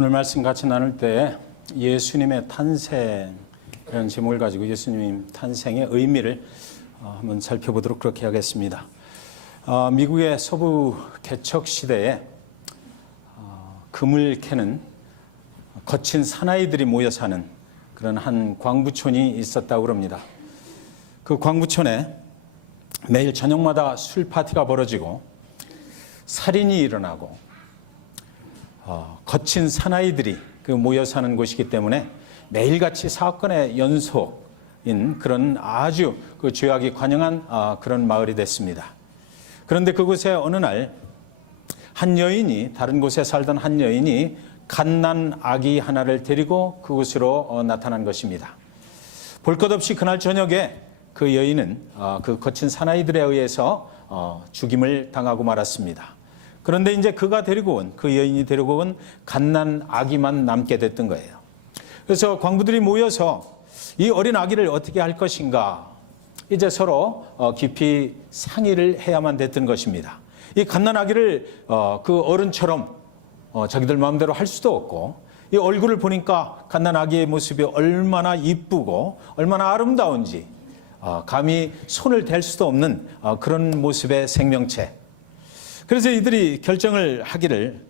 오늘 말씀 같이 나눌 때 예수님의 탄생 이라는 제목을 가지고 예수님 탄생의 의미를 한번 살펴보도록 그렇게 하겠습니다. 미국의 서부 개척 시대에 금을 캐는 거친 사나이들이 모여 사는 그런 한 광부촌이 있었다고 합니다. 그 광부촌에 매일 저녁마다 술 파티가 벌어지고 살인이 일어나고 거친 사나이들이 모여 사는 곳이기 때문에 매일같이 사건의 연속인 그런 아주 죄악이 관영한 그런 마을이 됐습니다. 그런데 그곳에 어느 날 한 여인이, 다른 곳에 살던 한 여인이 갓난 아기 하나를 데리고 그곳으로 나타난 것입니다. 볼 것 없이 그날 저녁에 그 여인은 그 거친 사나이들에 의해서 죽임을 당하고 말았습니다. 그런데 이제 그 여인이 데리고 온 갓난 아기만 남게 됐던 거예요. 그래서 광부들이 모여서 이 어린 아기를 어떻게 할 것인가 이제 서로 깊이 상의를 해야만 됐던 것입니다. 이 갓난 아기를 그 어른처럼 자기들 마음대로 할 수도 없고, 이 얼굴을 보니까 갓난 아기의 모습이 얼마나 이쁘고 얼마나 아름다운지 감히 손을 댈 수도 없는 그런 모습의 생명체. 그래서 이들이 결정을 하기를,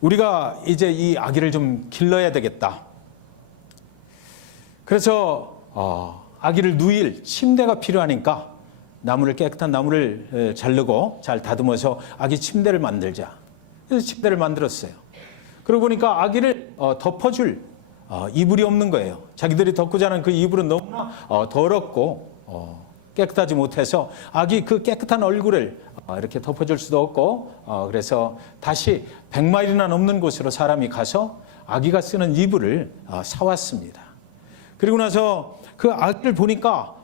우리가 이제 이 아기를 좀 길러야 되겠다. 그래서 아기를 누일 침대가 필요하니까 깨끗한 나무를 자르고 잘 다듬어서 아기 침대를 만들자. 그래서 침대를 만들었어요. 그러고 보니까 아기를 덮어줄 이불이 없는 거예요. 자기들이 덮고 자는 그 이불은 너무나 더럽고 깨끗하지 못해서 아기 그 깨끗한 얼굴을 이렇게 덮어줄 수도 없고, 그래서 다시 100마일이나 넘는 곳으로 사람이 가서 아기가 쓰는 이불을 사왔습니다. 그리고 나서 그 아기를 보니까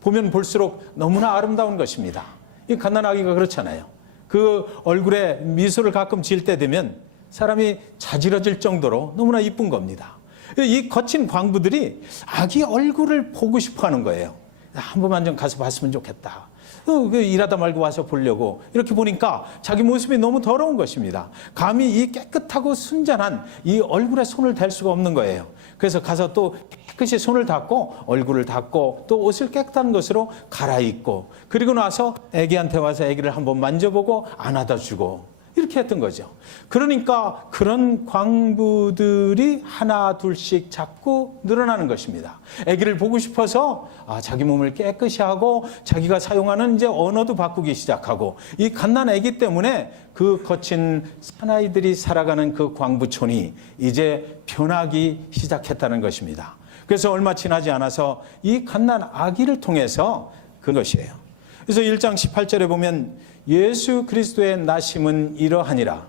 보면 볼수록 너무나 아름다운 것입니다. 이 갓난 아기가 그렇잖아요. 그 얼굴에 미소를 가끔 지을 때 되면 사람이 자지러질 정도로 너무나 이쁜 겁니다. 이 거친 광부들이 아기 얼굴을 보고 싶어 하는 거예요. 한 번만 좀 가서 봤으면 좋겠다. 일하다 말고 와서 보려고 이렇게 보니까 자기 모습이 너무 더러운 것입니다. 감히 이 깨끗하고 순전한 이 얼굴에 손을 댈 수가 없는 거예요. 그래서 가서 또 깨끗이 손을 닦고 얼굴을 닦고 또 옷을 깨끗한 것으로 갈아입고, 그리고 나서 애기한테 와서 애기를 한번 만져보고 안아다 주고 이렇게 했던 거죠. 그러니까 그런 광부들이 하나 둘씩 자꾸 늘어나는 것입니다. 아기를 보고 싶어서 자기 몸을 깨끗이 하고 자기가 사용하는 이제 언어도 바꾸기 시작하고, 이 갓난 아기 때문에 그 거친 사나이들이 살아가는 그 광부촌이 이제 변하기 시작했다는 것입니다. 그래서 얼마 지나지 않아서 이 갓난 아기를 통해서 그것이에요. 그래서 1장 18절에 보면 예수 그리스도의 나심은 이러하니라.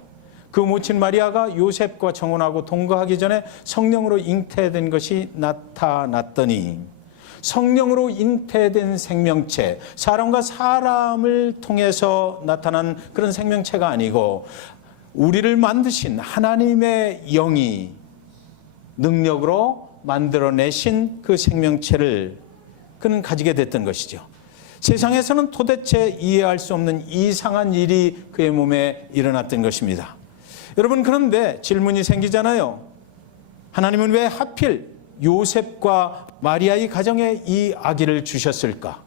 그 모친 마리아가 요셉과 정혼하고 동거하기 전에 성령으로 잉태된 것이 나타났더니, 성령으로 잉태된 생명체, 사람과 사람을 통해서 나타난 그런 생명체가 아니고 우리를 만드신 하나님의 영이 능력으로 만들어내신 그 생명체를 그는 가지게 됐던 것이죠. 세상에서는 도대체 이해할 수 없는 이상한 일이 그의 몸에 일어났던 것입니다. 여러분, 그런데 질문이 생기잖아요. 하나님은 왜 하필 요셉과 마리아의 가정에 이 아기를 주셨을까?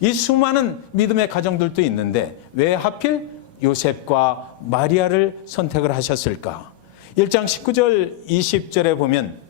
이 수많은 믿음의 가정들도 있는데 왜 하필 요셉과 마리아를 선택을 하셨을까? 1장 19절 20절에 보면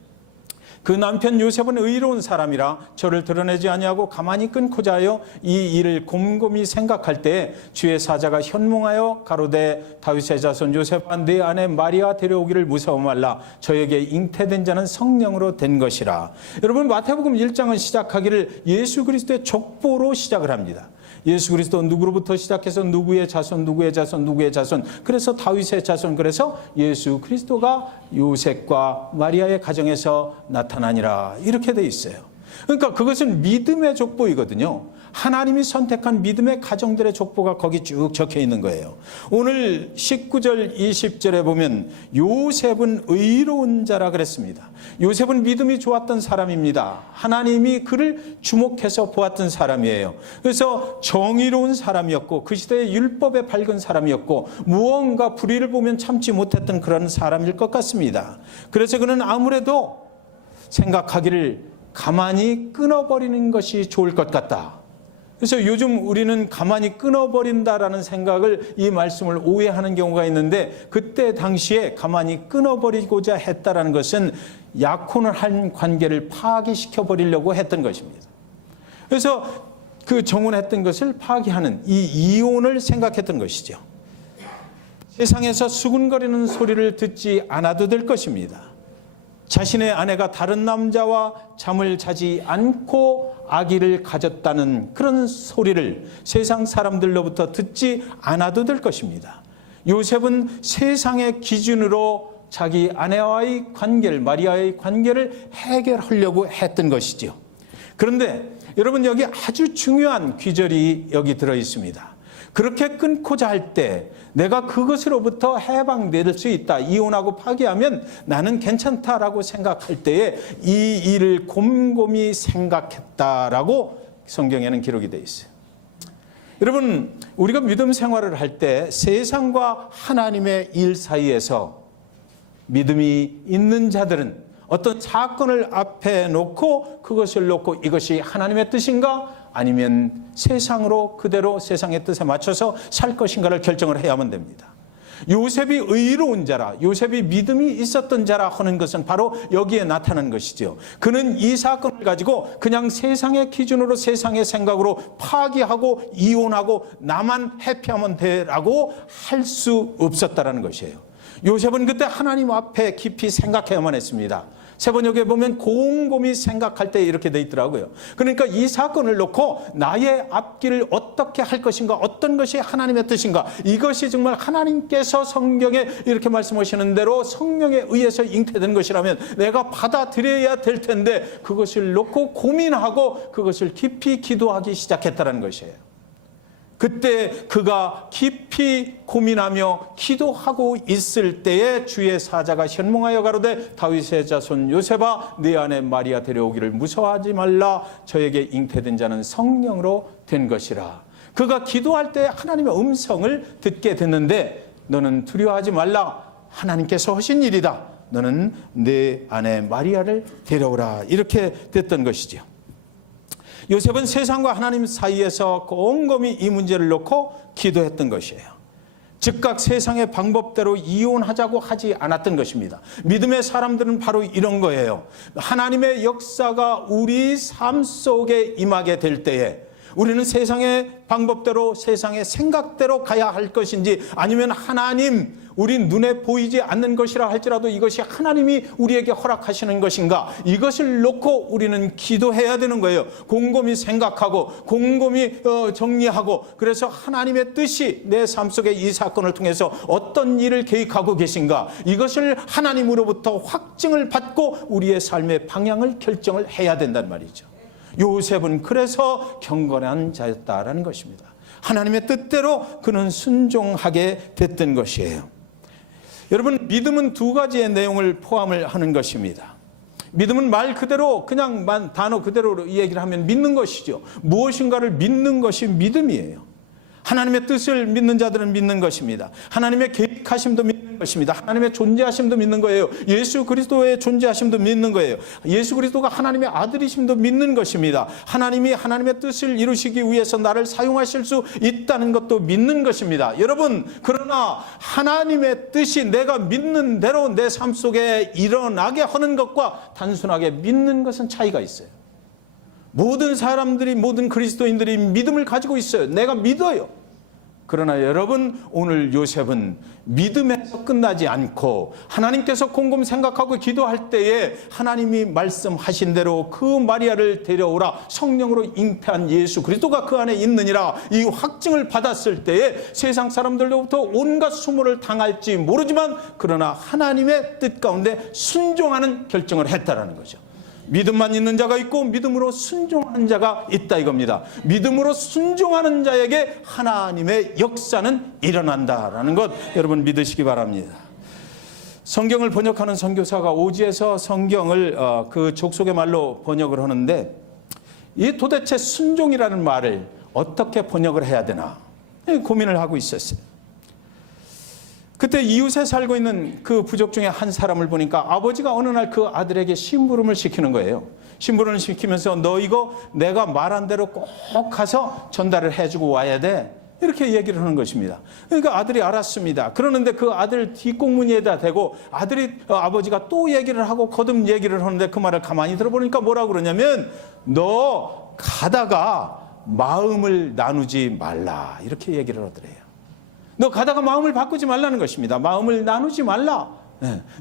그 남편 요셉은 의로운 사람이라 저를 드러내지 아니하고 가만히 끊고자 하여 이 일을 곰곰이 생각할 때 주의 사자가 현몽하여 가로되 다윗의 자손 요셉과 네 아내 마리아 데려오기를 무서워 말라. 저에게 잉태된 자는 성령으로 된 것이라. 여러분, 마태복음 1장은 시작하기를 예수 그리스도의 족보로 시작을 합니다. 예수 그리스도 누구로부터 시작해서 누구의 자손, 누구의 자손, 누구의 자손, 그래서 다윗의 자손, 그래서 예수 그리스도가 요셉과 마리아의 가정에서 나타나니라, 이렇게 돼 있어요. 그러니까 그것은 믿음의 족보이거든요. 하나님이 선택한 믿음의 가정들의 족보가 거기 쭉 적혀 있는 거예요. 오늘 19절 20절에 보면 요셉은 의로운 자라 그랬습니다. 요셉은 믿음이 좋았던 사람입니다. 하나님이 그를 주목해서 보았던 사람이에요. 그래서 정의로운 사람이었고 그 시대의 율법에 밝은 사람이었고 무언가 불의를 보면 참지 못했던 그런 사람일 것 같습니다. 그래서 그는 아무래도 생각하기를 가만히 끊어버리는 것이 좋을 것 같다. 그래서 요즘 우리는 가만히 끊어버린다라는 생각을, 이 말씀을 오해하는 경우가 있는데, 그때 당시에 가만히 끊어버리고자 했다라는 것은 약혼을 한 관계를 파기시켜 버리려고 했던 것입니다. 그래서 그 정혼했던 것을 파기하는 이 이혼을 생각했던 것이죠. 세상에서 수군거리는 소리를 듣지 않아도 될 것입니다. 자신의 아내가 다른 남자와 잠을 자지 않고 아기를 가졌다는 그런 소리를 세상 사람들로부터 듣지 않아도 될 것입니다. 요셉은 세상의 기준으로 자기 아내와의 관계를, 마리아의 관계를 해결하려고 했던 것이죠. 그런데 여러분, 여기 아주 중요한 귀절이 여기 들어 있습니다. 그렇게 끊고자 할 때 내가 그것으로부터 해방될 수 있다, 이혼하고 파기하면 나는 괜찮다라고 생각할 때에 이 일을 곰곰이 생각했다라고 성경에는 기록이 되어 있어요. 여러분, 우리가 믿음 생활을 할 때 세상과 하나님의 일 사이에서 믿음이 있는 자들은 어떤 사건을 앞에 놓고 그것을 놓고 이것이 하나님의 뜻인가 아니면 세상으로 그대로 세상의 뜻에 맞춰서 살 것인가를 결정을 해야만 됩니다. 요셉이 의로운 자라, 요셉이 믿음이 있었던 자라 하는 것은 바로 여기에 나타난 것이죠. 그는 이 사건을 가지고 그냥 세상의 기준으로, 세상의 생각으로 파기하고 이혼하고 나만 해피하면 돼라고 할 수 없었다라는 것이에요. 요셉은 그때 하나님 앞에 깊이 생각해야만 했습니다. 세번역에 보면 곰곰이 생각할 때 이렇게 돼 있더라고요. 그러니까 이 사건을 놓고 나의 앞길을 어떻게 할 것인가, 어떤 것이 하나님의 뜻인가, 이것이 정말 하나님께서 성경에 이렇게 말씀하시는 대로 성령에 의해서 잉태된 것이라면 내가 받아들여야 될 텐데, 그것을 놓고 고민하고 그것을 깊이 기도하기 시작했다는 것이에요. 그때 그가 깊이 고민하며 기도하고 있을 때에 주의 사자가 현몽하여 가로되 다윗의 자손 요셉아, 네 아내 마리아 데려오기를 무서워하지 말라. 저에게 잉태된 자는 성령으로 된 것이라. 그가 기도할 때 하나님의 음성을 듣게 됐는데, 너는 두려워하지 말라. 하나님께서 하신 일이다. 너는 네 아내 마리아를 데려오라. 이렇게 됐던 것이죠. 요셉은 세상과 하나님 사이에서 곰곰이 이 문제를 놓고 기도했던 것이에요. 즉각 세상의 방법대로 이혼하자고 하지 않았던 것입니다. 믿음의 사람들은 바로 이런 거예요. 하나님의 역사가 우리 삶 속에 임하게 될 때에 우리는 세상의 방법대로, 세상의 생각대로 가야 할 것인지, 아니면 하나님, 우리 눈에 보이지 않는 것이라 할지라도 이것이 하나님이 우리에게 허락하시는 것인가, 이것을 놓고 우리는 기도해야 되는 거예요. 곰곰이 생각하고 곰곰이 정리하고, 그래서 하나님의 뜻이 내 삶 속에 이 사건을 통해서 어떤 일을 계획하고 계신가, 이것을 하나님으로부터 확증을 받고 우리의 삶의 방향을 결정을 해야 된단 말이죠. 요셉은 그래서 경건한 자였다라는 것입니다. 하나님의 뜻대로 그는 순종하게 됐던 것이에요. 여러분, 믿음은 두 가지의 내용을 포함을 하는 것입니다. 믿음은 말 그대로, 그냥 단어 그대로 얘기를 하면 믿는 것이죠. 무엇인가를 믿는 것이 믿음이에요. 하나님의 뜻을 믿는 자들은 믿는 것입니다. 하나님의 계획하심도 믿는 것입니다. 하나님의 존재하심도 믿는 거예요. 예수 그리스도의 존재하심도 믿는 거예요. 예수 그리스도가 하나님의 아들이심도 믿는 것입니다. 하나님이 하나님의 뜻을 이루시기 위해서 나를 사용하실 수 있다는 것도 믿는 것입니다. 여러분, 그러나 하나님의 뜻이 내가 믿는 대로 내 삶 속에 일어나게 하는 것과 단순하게 믿는 것은 차이가 있어요. 모든 사람들이, 모든 그리스도인들이 믿음을 가지고 있어요. 내가 믿어요. 그러나 여러분, 오늘 요셉은 믿음에서 끝나지 않고 하나님께서 곰곰이 생각하고 기도할 때에 하나님이 말씀하신 대로 그 마리아를 데려오라, 성령으로 잉태한 예수 그리스도가 그 안에 있느니라, 이 확증을 받았을 때에 세상 사람들로부터 온갖 수모를 당할지 모르지만 그러나 하나님의 뜻 가운데 순종하는 결정을 했다라는 거죠. 믿음만 있는 자가 있고 믿음으로 순종하는 자가 있다 이겁니다. 믿음으로 순종하는 자에게 하나님의 역사는 일어난다라는 것 여러분 믿으시기 바랍니다. 성경을 번역하는 선교사가 오지에서 성경을 그 족속의 말로 번역을 하는데 이 도대체 순종이라는 말을 어떻게 번역을 해야 되나 고민을 하고 있었어요. 그때 이웃에 살고 있는 그 부족 중에 한 사람을 보니까 아버지가 어느 날 그 아들에게 심부름을 시키는 거예요. 심부름을 시키면서 너 이거 내가 말한 대로 꼭 가서 전달을 해주고 와야 돼. 이렇게 얘기를 하는 것입니다. 그러니까 아들이 알았습니다. 그러는데 그 아들 뒷공무니에다 대고 아버지가 또 얘기를 하고 거듭 얘기를 하는데 그 말을 가만히 들어보니까 뭐라고 그러냐면 너 가다가 마음을 나누지 말라 이렇게 얘기를 하더래요. 너 가다가 마음을 바꾸지 말라는 것입니다. 마음을 나누지 말라.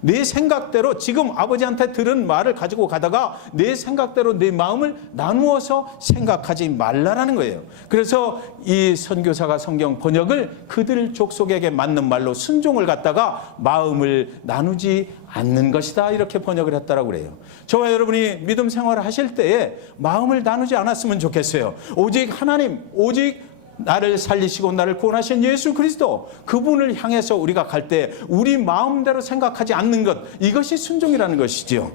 내 생각대로 지금 아버지한테 들은 말을 가지고 가다가 내 생각대로 내 마음을 나누어서 생각하지 말라라는 거예요. 그래서 이 선교사가 성경 번역을 그들 족속에게 맞는 말로 순종을 갖다가 마음을 나누지 않는 것이다 이렇게 번역을 했다라고 그래요. 저와 여러분이 믿음 생활을 하실 때에 마음을 나누지 않았으면 좋겠어요. 오직 하나님, 오직 나를 살리시고 나를 구원하신 예수 그리스도 그분을 향해서 우리가 갈 때 우리 마음대로 생각하지 않는 것 이것이 순종이라는 것이지요.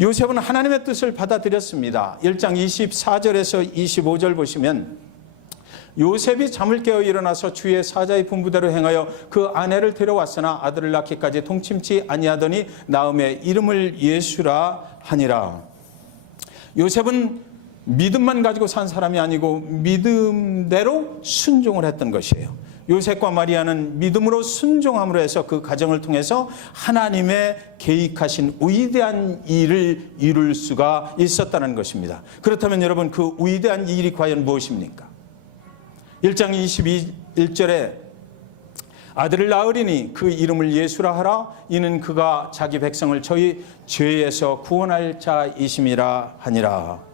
요셉은 하나님의 뜻을 받아들였습니다. 1장 24절에서 25절 보시면 요셉이 잠을 깨어 일어나서 주의 사자의 분부대로 행하여 그 아내를 데려왔으나 아들을 낳기까지 동침치 아니하더니 나음의 이름을 예수라 하니라. 요셉은 믿음만 가지고 산 사람이 아니고 믿음대로 순종을 했던 것이에요. 요셉과 마리아는 믿음으로 순종함으로 해서 그 가정을 통해서 하나님의 계획하신 위대한 일을 이룰 수가 있었다는 것입니다. 그렇다면 여러분 그 위대한 일이 과연 무엇입니까? 1장 21절에 아들을 낳으리니 그 이름을 예수라 하라. 이는 그가 자기 백성을 저희 죄에서 구원할 자이심이라 하니라.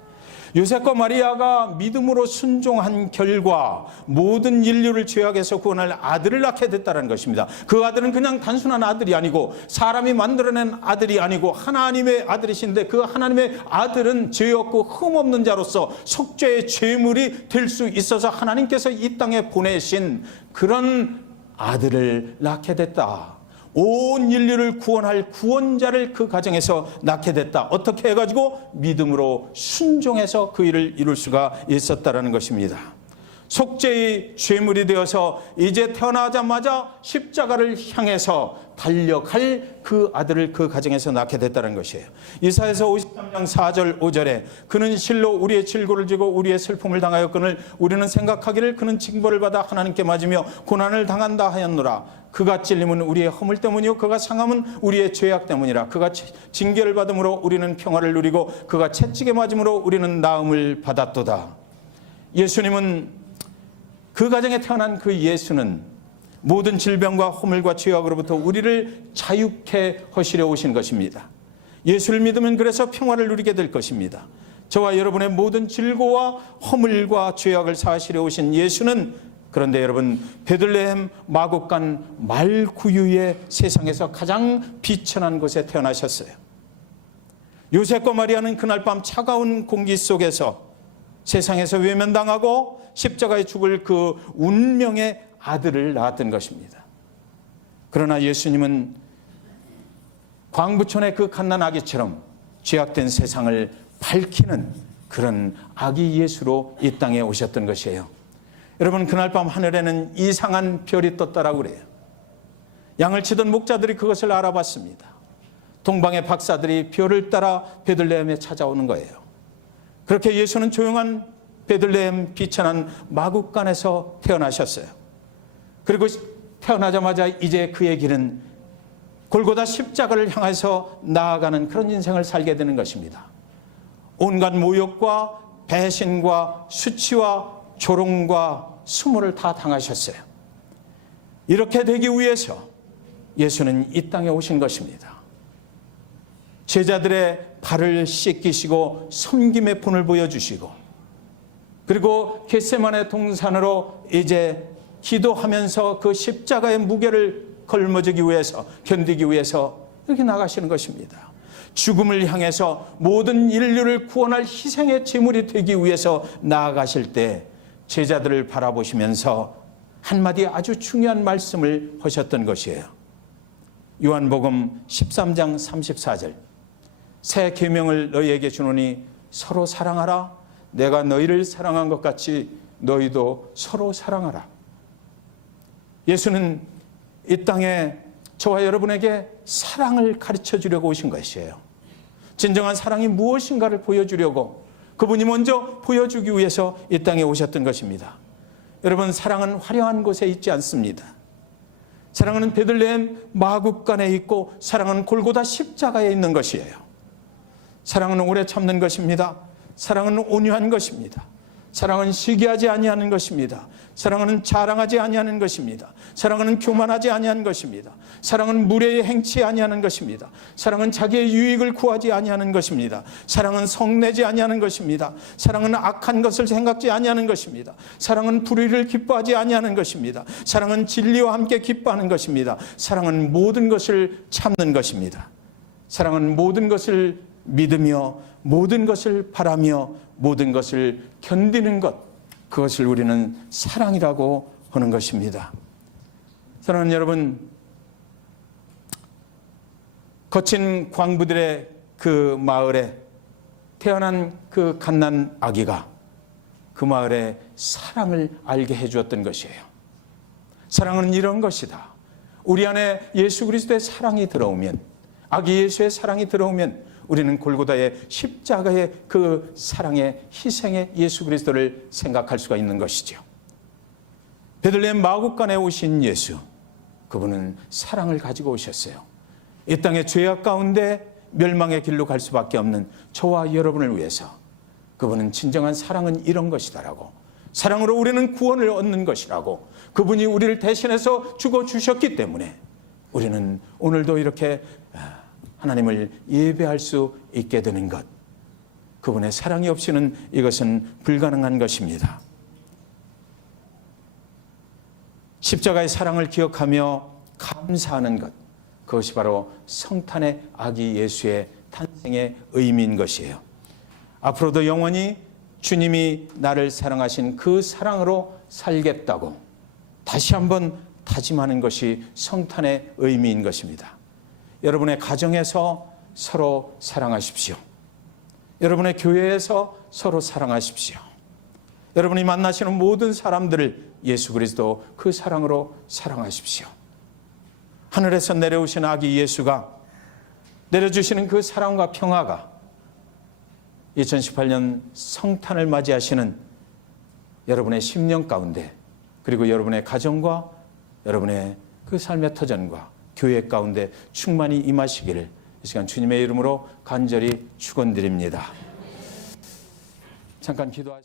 요셉과 마리아가 믿음으로 순종한 결과 모든 인류를 죄악에서 구원할 아들을 낳게 됐다는 것입니다. 그 아들은 그냥 단순한 아들이 아니고 사람이 만들어낸 아들이 아니고 하나님의 아들이신데 그 하나님의 아들은 죄 없고 흠 없는 자로서 속죄의 죄물이 될 수 있어서 하나님께서 이 땅에 보내신 그런 아들을 낳게 됐다. 온 인류를 구원할 구원자를 그 가정에서 낳게 됐다. 어떻게 해가지고 믿음으로 순종해서 그 일을 이룰 수가 있었다라는 것입니다. 속죄의 죄물이 되어서 이제 태어나자마자 십자가를 향해서 달려갈 그 아들을 그 가정에서 낳게 됐다는 것이에요. 이사야서 53장 4절 5절에 그는 실로 우리의 질고를 지고 우리의 슬픔을 당하였거늘 우리는 생각하기를 그는 징벌을 받아 하나님께 맞으며 고난을 당한다 하였노라. 그가 찔림은 우리의 허물 때문이요 그가 상함은 우리의 죄악 때문이라. 그가 징계를 받음으로 우리는 평화를 누리고 그가 채찍에 맞음으로 우리는 나음을 받았도다. 예수님은 그 가정에 태어난 그 예수는 모든 질병과 허물과 죄악으로부터 우리를 자유케 하시려 오신 것입니다. 예수를 믿으면 그래서 평화를 누리게 될 것입니다. 저와 여러분의 모든 질고와 허물과 죄악을 사하시려 오신 예수는 그런데 여러분 베들레헴 마곡간 말구유의 세상에서 가장 비천한 곳에 태어나셨어요. 요셉과 마리아는 그날 밤 차가운 공기 속에서 세상에서 외면당하고 십자가에 죽을 그 운명의 아들을 낳았던 것입니다. 그러나 예수님은 광부촌의 그 갓난 아기처럼 죄악된 세상을 밝히는 그런 아기 예수로 이 땅에 오셨던 것이에요. 여러분 그날 밤 하늘에는 이상한 별이 떴다라고 그래요. 양을 치던 목자들이 그것을 알아봤습니다. 동방의 박사들이 별을 따라 베들레헴에 찾아오는 거예요. 그렇게 예수는 조용한 베들레헴 비천한 마국간에서 태어나셨어요. 그리고 태어나자마자 이제 그의 길은 골고다 십자가를 향해서 나아가는 그런 인생을 살게 되는 것입니다. 온갖 모욕과 배신과 수치와 조롱과 수모를 다 당하셨어요. 이렇게 되기 위해서 예수는 이 땅에 오신 것입니다. 제자들의 발을 씻기시고 섬김의 본을 보여주시고 그리고 겟세마네 동산으로 이제 기도하면서 그 십자가의 무게를 걸머지기 위해서 견디기 위해서 이렇게 나가시는 것입니다. 죽음을 향해서 모든 인류를 구원할 희생의 제물이 되기 위해서 나아가실 때 제자들을 바라보시면서 한마디 아주 중요한 말씀을 하셨던 것이에요. 요한복음 13장 34절. 새 계명을 너희에게 주노니 서로 사랑하라. 내가 너희를 사랑한 것 같이 너희도 서로 사랑하라. 예수는 이 땅에 저와 여러분에게 사랑을 가르쳐 주려고 오신 것이에요. 진정한 사랑이 무엇인가를 보여주려고 그분이 먼저 보여주기 위해서 이 땅에 오셨던 것입니다. 여러분, 사랑은 화려한 곳에 있지 않습니다. 사랑은 베들레헴 마국간에 있고 사랑은 골고다 십자가에 있는 것이에요. 사랑은 오래 참는 것입니다. 사랑은 온유한 것입니다. 사랑은 시기하지 아니하는 것입니다. 사랑은 자랑하지 아니하는 것입니다. 사랑은 교만하지 아니하는 것입니다. 사랑은 무례히 행치 아니하는 것입니다. 사랑은 자기의 유익을 구하지 아니하는 것입니다. 사랑은 성내지 아니하는 것입니다. 사랑은 악한 것을 생각지 아니하는 것입니다. 사랑은 불의를 기뻐하지 아니하는 것입니다. 사랑은 진리와 함께 기뻐하는 것입니다. 사랑은 모든 것을 참는 것입니다. 사랑은 모든 것을 믿으며 모든 것을 바라며 모든 것을 견디는 것, 그것을 우리는 사랑이라고 하는 것입니다. 사랑하는 여러분, 거친 광부들의 그 마을에 태어난 그 갓난 아기가 그 마을에 사랑을 알게 해주었던 것이에요. 사랑은 이런 것이다. 우리 안에 예수 그리스도의 사랑이 들어오면, 아기 예수의 사랑이 들어오면 우리는 골고다의 십자가의 그 사랑의 희생의 예수 그리스도를 생각할 수가 있는 것이죠. 베들레헴 마국간에 오신 예수, 그분은 사랑을 가지고 오셨어요. 이 땅의 죄악 가운데 멸망의 길로 갈 수밖에 없는 저와 여러분을 위해서 그분은 진정한 사랑은 이런 것이다라고, 사랑으로 우리는 구원을 얻는 것이라고, 그분이 우리를 대신해서 죽어주셨기 때문에 우리는 오늘도 이렇게 하나님을 예배할 수 있게 되는 것, 그분의 사랑이 없이는 이것은 불가능한 것입니다. 십자가의 사랑을 기억하며 감사하는 것, 그것이 바로 성탄의 아기 예수의 탄생의 의미인 것이에요. 앞으로도 영원히 주님이 나를 사랑하신 그 사랑으로 살겠다고 다시 한번 다짐하는 것이 성탄의 의미인 것입니다. 여러분의 가정에서 서로 사랑하십시오. 여러분의 교회에서 서로 사랑하십시오. 여러분이 만나시는 모든 사람들을 예수 그리스도 그 사랑으로 사랑하십시오. 하늘에서 내려오신 아기 예수가 내려주시는 그 사랑과 평화가 2018년 성탄을 맞이하시는 여러분의 심령 가운데, 그리고 여러분의 가정과 여러분의 그 삶의 터전과 교회 가운데 충만히 임하시기를 이 시간 주님의 이름으로 간절히 축원드립니다. 잠깐 기도하시죠.